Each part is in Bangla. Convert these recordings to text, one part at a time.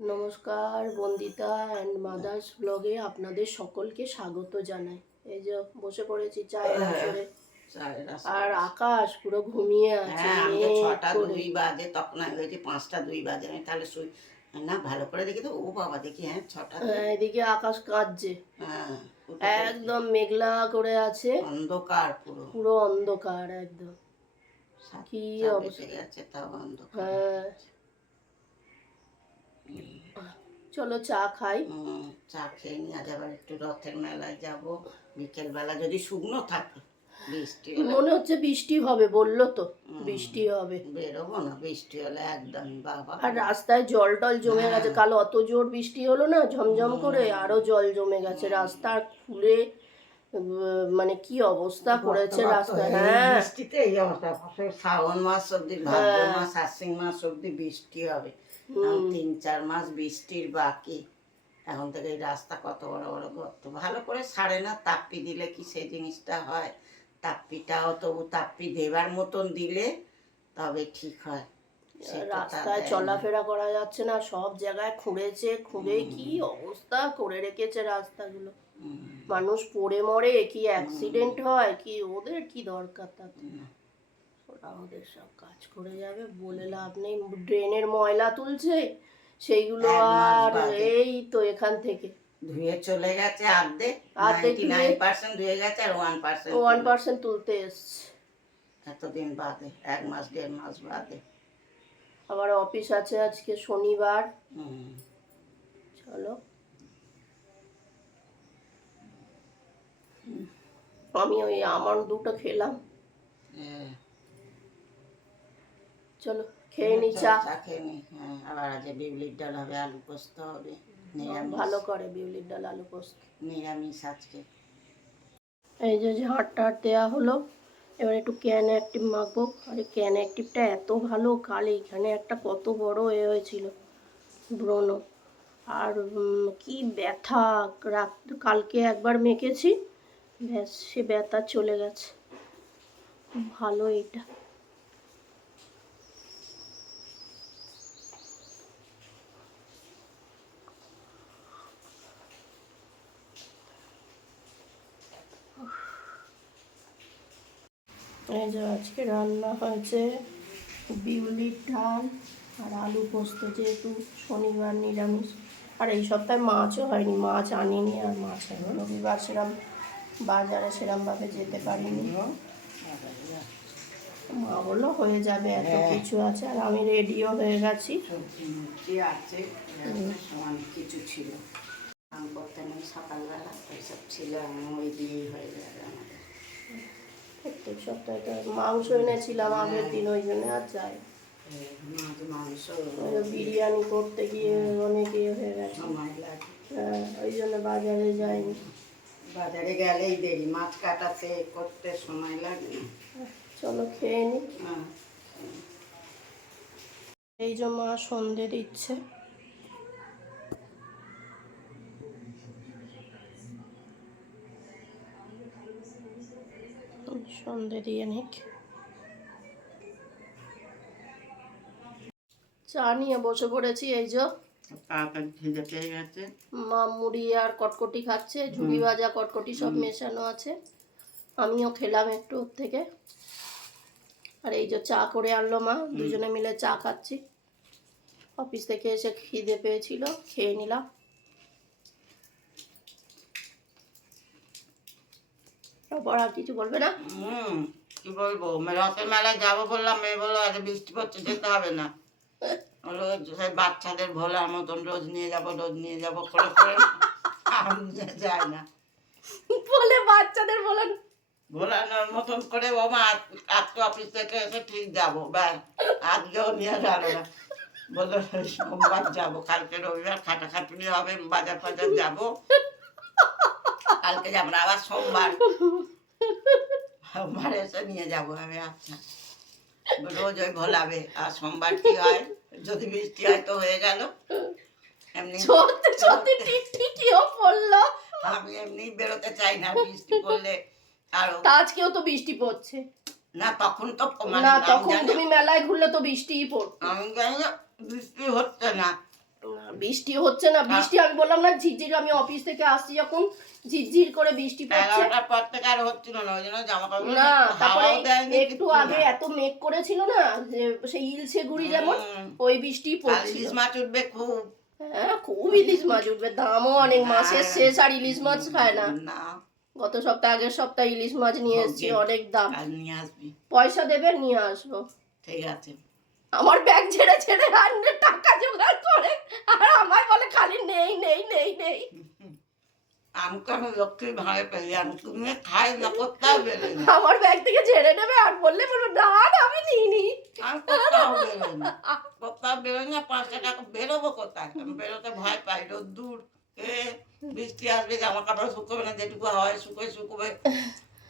নমস্কার বন্দিতা অ্যান্ড মাদার্স ব্লগে আপনাদের সকলকে স্বাগত জানাই। এই যে বসে পড়েছি চায়ের আসরে। আর আকাশ পুরো ঘুমিয়ে আছে হ্যাঁ তো ছটা দুই বাজে তখন আমি ভেবেছি পাঁচটা দুই বাজে আমি তাহলে শুই। না ভালো করে দেখি তো। ও বাবা দেখি হ্যাঁ ছটা হ্যাঁ, এদিকে আকাশ কাঁদছে। হ্যাঁ একদম মেঘলা করে আছে। অন্ধকার পুরো। পুরো অন্ধকার একদম। কি অবস্থা। গেছে তাও অন্ধকার। হ্যাঁ চলো চা খাই। চা খেয়ে নিয়ে আজ আবার একটু রথের মেলায় যাব। বিকেল বেলা যদি শুকনো থাকে বৃষ্টি মনে হচ্ছে বৃষ্টি হবে বলল তো বৃষ্টি হবে। বেরোবো না বৃষ্টি হলে একদম বাবা। আর রাস্তায় জল টল জমে হ্যাঁ। গেছে কাল অত জোর বৃষ্টি হলো না ঝমঝম করে আরও জল জমে গেছে রাস্তা খুলে মানে কি অবস্থা করেছে রাস্তা হ্যাঁ বৃষ্টিতে এই অবস্থা শ্রাবণ মাস অব্দি ভাদ্র মাস আশ্বিন মাস অব্দি বৃষ্টি হবে। তিন চার মাস বৃষ্টির বাকি। এখন থেকে এই রাস্তা কত বড় বড় গর্ত। ভালো করে সারে না তাপ্পি দিলে কি সেই জিনিসটা হয়? তাপ্পিটাও তবু তাপ্পি দেবার মতন দিলে তবে ঠিক হয়। রাস্তায় চলাফেরা করা যাচ্ছে না সব জায়গায় খুঁড়েছে খুঁড়ে কি অবস্থা? করে রেখেছে রাস্তাগুলো। মানুষ পড়ে মরে কি অ্যাক্সিডেন্ট হয় কি ওদের কি দরকার তাতে? ওদের সব কাজ করে যাবে বলে লাভ নেই। ড্রেনের ময়লা তুলছে সেইগুলো আর এই তো এখান থেকে। ধুয়ে চলে গেছে অর্ধেক অর্ধেক নাইন পার্সেন্ট ধুয়ে গেছে আর ওয়ান পার্সেন্ট ওয়ান পার্সেন্ট তুলতে এসছে। এতদিন বাদে এক মাস দেড় মাস বাদে। আবার অফিস আছে আজকে শনিবার। হুম। চলো। আমি ওই আমার দুটো খেলাম। হ্যাঁ। চলো খেয়ে নি চা। চা খেয়ে নি হ্যাঁ আবার আজ বিউলির ডাল হবে আলু পোস্ত হবে নিরামিষ। ভালো করে বিউলির ডাল আলু পোস্ত। নিরামিষ আজকে। এই যে ঝাঁট টাট দেওয়া হলো এবার একটু ক্যান অ্যাক্টিভ মাখবো। আর ক্যান অ্যাক্টিভটা এত ভালো কাল এইখানে একটা কত বড় এ হয়েছিল ব্রণ। আর কি ব্যথা রাত কালকে একবার মেখেছি ব্যাস সে ব্যথা চলে গেছে। ভালো এটা আজকে রান্না হয়েছে বিউলির ডাল আর আলু পোস্ত যেহেতু শনিবার নিরামিষ। আর এই সপ্তাহে মাছও হয়নি মাছ আনিনি আর মাছ হয়নি রবিবার সেরম বাজারে সেরমভাবে যেতে পারিনি। মা বলল হয়ে যাবে এত কিছু আছে। আর আমি রেডিও হয়ে গেছি। আছে কিছু ছিল। করতে সকালবেলা ওইসব ছিল আমি ওই দিয়েই হয়ে যাবে আমাদের প্রত্যেক সপ্তাহে তো মাংস এনেছিলাম আগের দিন ওই জন্য আর যাই। বিরিয়ানি করতে গিয়ে অনেক ইয়ে হয়ে গেছে। হ্যাঁ, ওই জন্য বাজারে যাইনি। বাজারে গেলেই দেরি মাছ কাটাতে করতে সময় লাগে চলো খেয়ে নি। হ্যাঁ। এই যে মা সন্ধে দিচ্ছে। সন্ধে দিয়ে নিক চা নিয়ে বসে পড়েছি এই যে মা মুড়ি আর কটকটি খাচ্ছে ঝুড়ি ভাজা কটকটি সব মেশানো আছে। আমিও খেলাম একটু ওর থেকে। আর এই যে চা করে আনলো মা দুজনে মিলে চা খাচ্ছি। অফিস থেকে এসে খিদে পেয়েছিল খেয়ে নিলাম। তারপর আর কিছু বলবে না? হুম কি বলব? রথের মেলায় যাব বললাম মেয়ে বলল আজ বৃষ্টি পড়ছে যেতে হবে না। বলল সেই বাচ্চাদের ভোলার মতন রোজ নিয়ে যাব রোজ নিয়ে যাব করে করে। আমি যে- না। বলে বাচ্চাদের বলেন ভোলানোর মতন করে ও মা আজকে অফিস থেকে এসে ঠিক যাব ব্যাস। আজকেও নিয়ে গেল না। বলল সোমবার যাব কালকে রবিবার খাটাখাটুনি হবে বাজার ফাজার যাব। কালকে যাব না আবার সোমবার। সোমবার এসে নিয়ে যাব আমি আচ্ছা। রোজ ওই ভোলাবে আর সোমবার কি হয়? যদি বৃষ্টি হয় তো হয়ে গেল। এমনি সত্যি সত্যি ঠিক ঠিকইও পড়ল? আমি এমনি বেরোতে চাই না বৃষ্টি পড়লে আরও আজকেও তো বৃষ্টি পড়ছে। না তখন তো না তখন তুমি মেলায় ঘুরলে তো বৃষ্টিই পড়তো। আমি জানি না বৃষ্টি হচ্ছে না, বৃষ্টি হচ্ছে না বৃষ্টি আমি বললাম না ঝিরঝির আমি অফিস থেকে আসছি যখন ঝিরঝির করে বৃষ্টি পড়ছে। পর থেকে আর হচ্ছিল না ওই জন্য জামা কাপড় না তারপরে একটু আগে এত মেঘ করেছিল না যে সেই ইলশে গুড়ি যেমন ওই বৃষ্টি পড়ছিল ইলিশ মাছ উঠবে খুব। হ্যাঁ খুব ইলিশ মাছ উঠবে দামও অনেক মাসের শেষ আর ইলিশ মাছ খায় না। না। গত সপ্তাহ আগের সপ্তাহে ইলিশ মাছ নিয়ে এসেছি অনেক দাম। নিয়ে আসবি। পয়সা দেবে নিয়ে আসব। ঠিক আছে। আমার ব্যাগ ছেড়ে ছেড়ে হান্ড্রেড টাকা জোগাড় করে আর আমায় বলে খালি নেই নেই নেই নেই। আমি লক্ষ্মী ভাড়ে পেলি? আমি তুমি খাই না কোথাও আমার ব্যাগ থেকে ছেড়ে নেবে আর বললে বলব না আমি নিইনি। কোথাও বেরোই না? পাঁচশো টাকা বেরোবো কোথায়? আমি বেরোতে ভয় পাই রোদ্দুর এ বৃষ্টি আসবে জামা কাপড় শুকোবে না যেটুকু হয় শুকোয় শুকোবে।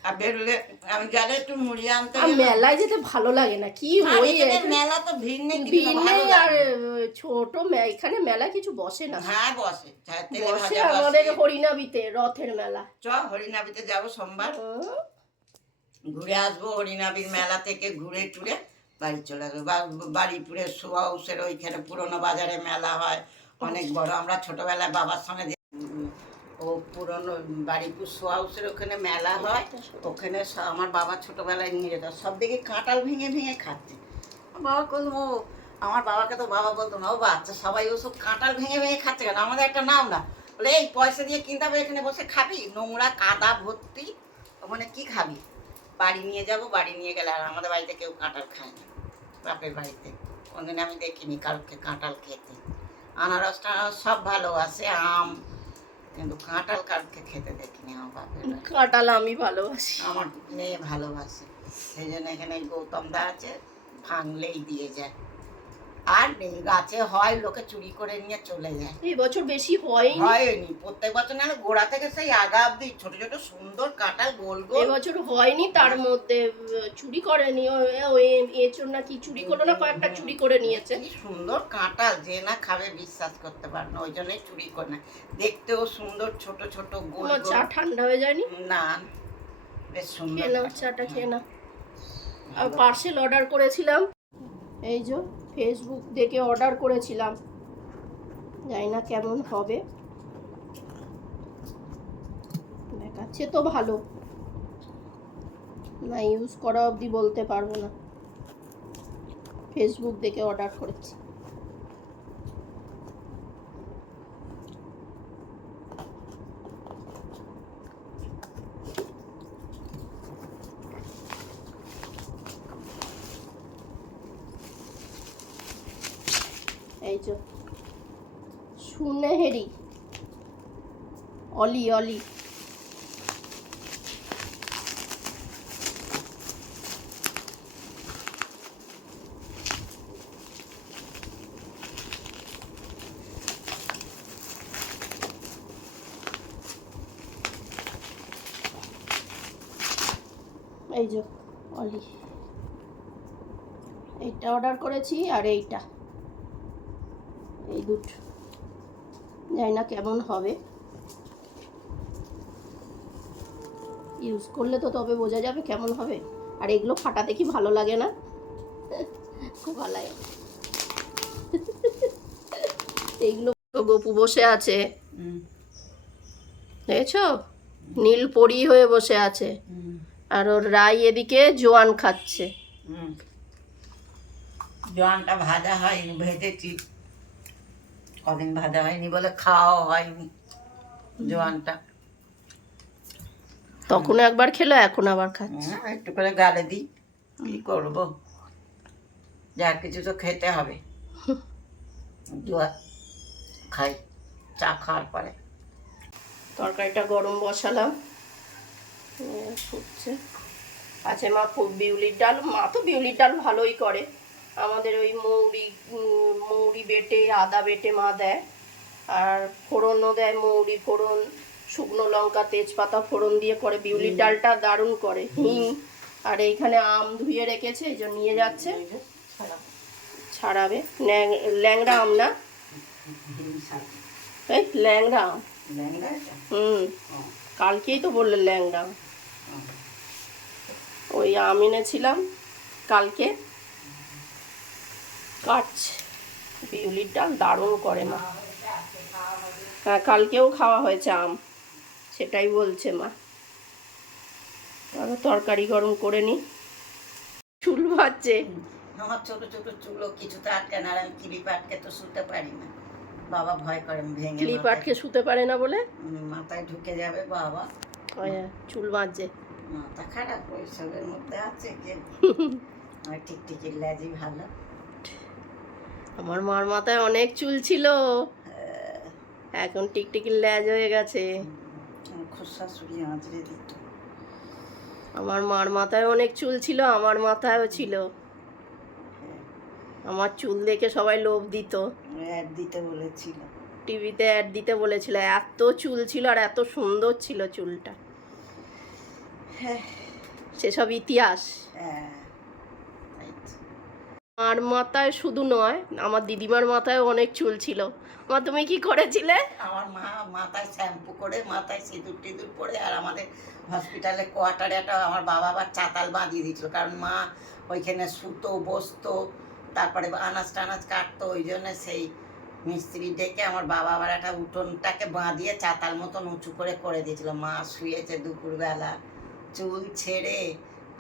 আর বেরোলে আমি গেলে একটু মুড়ি আনতে আর মেলায় যেতে ভালো লাগে না কি আর এখানে মেলা তো ভিড় নেই ভিড় নেই আর ছোট এখানে মেলা কিছু বসে না। হ্যাঁ বসে। বসে আমাদের বসে। হরিণাবিতে রথের মেলা। চ হরিনাবিতে যাব সোমবার। ঘুরে আসব হরিনাবির মেলা থেকে ঘুরে টুরে বাড়ি চলে আসব। বা- বাড়িপুরে শোয়া হাউসের ওইখানে পুরোনো বাজারে মেলা হয় অনেক বড়। আমরা ছোটবেলায় বাবার সঙ্গে ও পুরোনো বাড়িপুর শোয়া হাউসের ওখানে মেলা হয়। ওখানে আমার বাবা ছোটবেলায় নিয়ে যেত। সব দিকে কাঁঠাল ভেঙে ভেঙে খাচ্ছে। বাবা বলতো, ও, আমার বাবাকে তো বাবা বলতো না। ও বাচ্চা, সবাই ওসব কাঁঠাল ভেঙে ভেঙে খাচ্ছে কেন? আমাদের একটা নাম না। বলে, এই পয়সা দিয়ে কিনতে হবে, এখানে বসে খাবি? নোংরা, কাদা, ভর্তি। ওখানে কি খাবি? বাড়ি নিয়ে যাব, বাড়ি নিয়ে গেলে আর আমাদের বাড়িতে কেউ কাঁঠাল খায় না। বাপের বাড়িতে। কোনদিন আমি দেখিনি কাউকে কাঁঠাল খেতে। আনারস টানারস সব ভালোবাসে আম কিন্তু কাঁঠাল কাঠকে খেতে দেখিনি আমার বাপের কাঁঠাল আমি ভালোবাসি। আমার মেয়ে ভালোবাসে। সেই জন্য এখানে গৌতম দা আছে ভাঙলেই দিয়ে যায়। আর নেই গাছে হয় লোকে চুরি করে নিয়ে চলে যায়। এই বছর বেশি হয়নি। হয়নি প্রত্যেক বছর না গোড়া থেকে সেই আগা অব্দি ছোট ছোট সুন্দর কাঁঠাল গোল গোল। এবছর হয়নি তার মধ্যে চুরি করেনি ও- ও এ- এঁচোড় নাকি চুরি করল না কয়েকটা চুরি করে নিয়েছে। কি সুন্দর কাঁঠাল যে না খাবে বিশ্বাস করতে পারে না ওই জন্যই চুরি করে না দেখতেও সুন্দর ছোট ছোট গোল গোল। চা ঠান্ডা হয়ে যায়নি? না বেশ সুন্দর চাটা খেয়ে না আর পার্সেল অর্ডার করেছিলাম। এই যে ফেসবুক দেখে অর্ডার করেছিলাম। জানি না কেমন হবে। দেখাচ্ছে তো ভালো। না ইউজ করা অবধি বলতে পারব না। ফেসবুক দেখে অর্ডার করেছি এই যে সুনেহেরি অলি অলি। এই যে অলি। এইটা অর্ডার করেছি আর এইটা। এই দুটো জানি না কেমন হবে। ইউজ করলে তো তবে বোঝা যাবে কেমন হবে। আর এগুলো ফাটাতে কি ভালো লাগে না? খুব ভালো লাগে। এইগুলো গপু বসে আছে। দেখেছ? নীল পরি হয়ে বসে আছে। আর ওর রাই এদিকে জোয়ান খাচ্ছে। জোয়ানটা ভাজা হয়নি ভেজেছি। কদিন ভাজা হয়নি বলে খাওয়াও হয়নি জোয়ানটা। তখন একবার খেলো এখন আবার খাচ্ছে। একটু করে গালে দিই কি করব? যা কিছু তো খেতে হবে। জোয়া খাই চা খাওয়ার পরে। তরকারিটা গরম বসালাম ফুটছে। আছে মা খুব বিউলির ডাল মা তো বিউলির ডাল ভালোই করে। আমাদের ওই মৌরি মৌরি বেটে আদা বেটে মা দেয়। আর ফোড়নও দেয় মৌরি ফোড়ন শুকনো লঙ্কা তেজপাতা ফোড়ন দিয়ে করে বিউলির ডালটা দারুণ করে হিং। আর এইখানে আম ধুয়ে রেখেছে এই জন্য নিয়ে যাচ্ছে। ছাড়াবে। ল্যাং- ল্যাংড়া আম না? এই ল্যাংড়া আম। হুম। কালকেই তো বললে ল্যাংড়া। ওই আম এনেছিলাম কালকে। কাটছে। বিউলির ডাল দারুণ করে মা। হ্যাঁ কালকেও খাওয়া হয়েছে আম সেটাই বলছে মা। তাহলে তরকারি গরম করে নি। চুল ভাজছে। আমার ছোট ছোট চুলো কিছুতে আটকে না আর আমি ক্লিপ আটকে তো শুতে পারি না। বাবা ভয় করে ভেঙে ক্লিপ আটকে শুতে পারে না বলে? মাথায় ঢুকে যাবে বাবা। হ্যাঁ, চুল ভাজছে। মাথা খারাপ ওইসবের মধ্যে আছে কে আমার টিকটিকির লেজি ভালো। আমার মার মাথায় অনেক চুল ছিল। এখন টিকটিকির ল্যাজ হয়ে গেছে। আমার শাশুড়ি আঁচড়ে দিত। আমার মার মাথায় অনেক চুল ছিল আমার মাথায়ও ছিল। আমার চুল দেখে সবাই লোভ দিত। অ্যাড দিতে বলেছিল। টিভিতে অ্যাড দিতে বলেছিল এত চুল ছিল আর এত সুন্দর ছিল চুলটা। হ্যাঁ। সেসব ইতিহাস। হ্যাঁ। আর মাথায় শুধু নয়, আমার দিদিমার মাথায় অনেক চুল ছিল। মা, তুমি কি করেছিলে? আমার মা মাথায় শ্যাম্পু করে, মাথায় সিঁদুর টিঁদুর পরে আর আমাদের হসপিটালে কোয়ার্টারে একটা আমার বাবা আবার চাতাল বাঁধিয়ে দিয়েছিল। কারণ মা ওইখানে সুতো বসতো, তারপরে আনাজ টানাজ কাটতো, ওই জন্য সেই মিস্ত্রি ডেকে আমার বাবা আবার একটা উঠোনটাকে বাঁধিয়ে চাতাল মতন উঁচু করে করে দিয়েছিল। মা শুয়েছে দুপুরবেলা, চুল ছেড়ে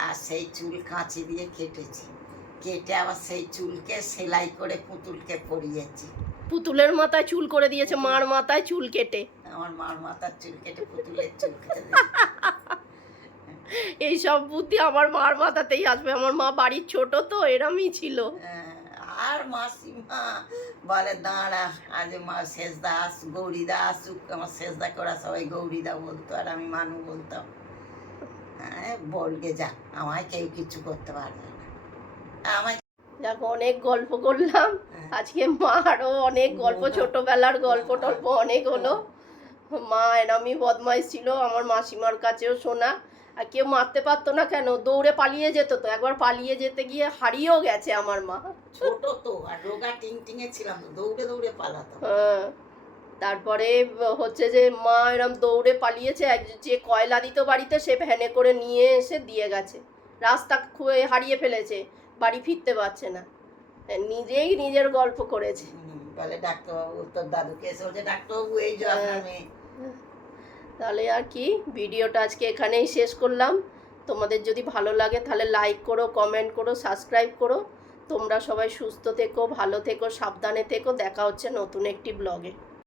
আর সেই চুল কাঁচি দিয়ে কেটেছি। কেটে আবার সেই চুলকে সেলাই করে পুতুলকে পরিয়েছি। পুতুলের মাথায় চুল করে দিয়েছে মার মাথায় চুল কেটে। আমার মার মাথার চুল কেটে পুতুলের চুল কেটে। এই সব বুদ্ধি আমার মার মাথাতেই আসবে। আমার মা বাড়ির ছোট তো এরমই ছিল। হ্যাঁ, আর মাসিমা বলে দাঁড়া আজ মা শেষদা আস গৌরীদা আসুক। আমার শেষদা করা সবাই গৌরীদা বলতো আর আমি মানু বলতাম। হ্যাঁ বলগে যা আমায় কেউ কিছু করতে পারবে না। দেখো অনেক গল্প করলাম। আজকে মারও অনেক গল্প ছোটবেলার গল্প টল্প অনেক হলো। মা এরমই বদমাইশ ছিল আমার মাসিমার কাছেও শোনা আর কেউ মারতে পারতো না কেন? দৌড়ে পালিয়ে যেত তো। একবার পালিয়ে যেতে গিয়ে হারিয়েও গেছে আমার মা। ছোট তো আর রোগা টিং টিঙে ছিলাম দৌড়ে দৌড়ে পালাতাম। হ্যাঁ। তারপরে হচ্ছে যে মা এরম দৌড়ে পালিয়েছে এক যে কয়লা দিত বাড়িতে সে ভ্যানে করে নিয়ে এসে দিয়ে গেছে। রাস্তা খুঁয়ে হারিয়ে ফেলেছে। বাড়ি ফিরতে পারছে না। নিজেই নিজের গল্প করেছে। বলে ডাক্তারবাবু তোর দাদুকে এসে বলছে? ডাক্তারবাবু এই যে হ্যাঁ। তাহলে আর কি ভিডিওটা আজকে এখানেই শেষ করলাম। তোমাদের যদি ভালো লাগে তাহলে লাইক করো কমেন্ট করো সাবস্ক্রাইব করো। তোমরা সবাই সুস্থ থেকো ভালো থেকো সাবধানে থেকো। দেখা হচ্ছে নতুন একটি ব্লগে